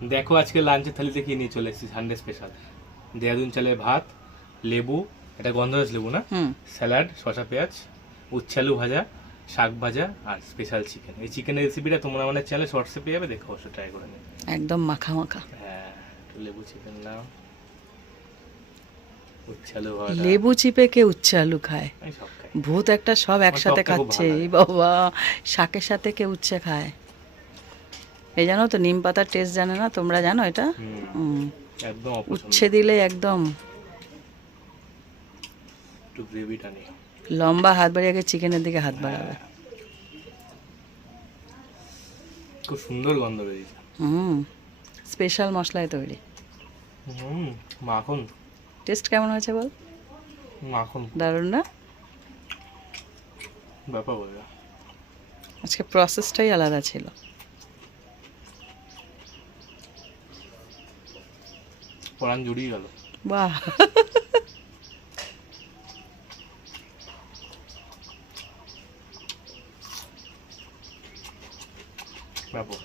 দেখো আজকে লাঞ্চের থালিতে কি নিয়ে চলে এসেছি, সানডে স্পেশাল। দেহরাদুন চালের ভাত, লেবু, এটা গন্ধরাজ লেবু না, স্যালাড, শসা পেঁয়াজ, উচ্ছে আলু ভাজা, শাক ভাজা আর স্পেশাল চিকেন। এই চিকেনের রেসিপিটা তোমরা আমাদের চ্যানেলে শর্টসে পেয়ে যাবে, দেখো অবশ্যই ট্রাই করে নিও। একদম মাখা মাখা। হ্যাঁ, একটু লেবু চিকেন নাও, উচ্ছে আলু ভাজা। লেবু চিপে কে উচ্ছে আলু খায়? আমি সব খাই। ভূত একটা সব একসাথে টকটা খুব খাচ্ছে, ভালো লাগে। এই বাবা। শাকের সাথে কে উচ্ছে খায়? এই জানো তো নিম পাতার টেস্ট জানে না, তোমরা জানো এটা? হুম। একদম অপছন্দ। উচ্ছে দিলে একদম একটু গ্রেভিটা নিও। লম্বা হাত বাড়িয়ে আগে চিকেনের দিকে হাত বাড়াবে। খুব সুন্দর গন্ধ বেরিয়েছে। স্পেশাল মশলায় তৈরি। মাখন। টেস্ট কেমন হয়েছে বল? মাখন দারুণ না? ব্যাপার বলে। আজকে প্রসেসটাই আলাদা ছিল। পরাণ জুড়িয়ে গেল। বাহ। ব্যাপক।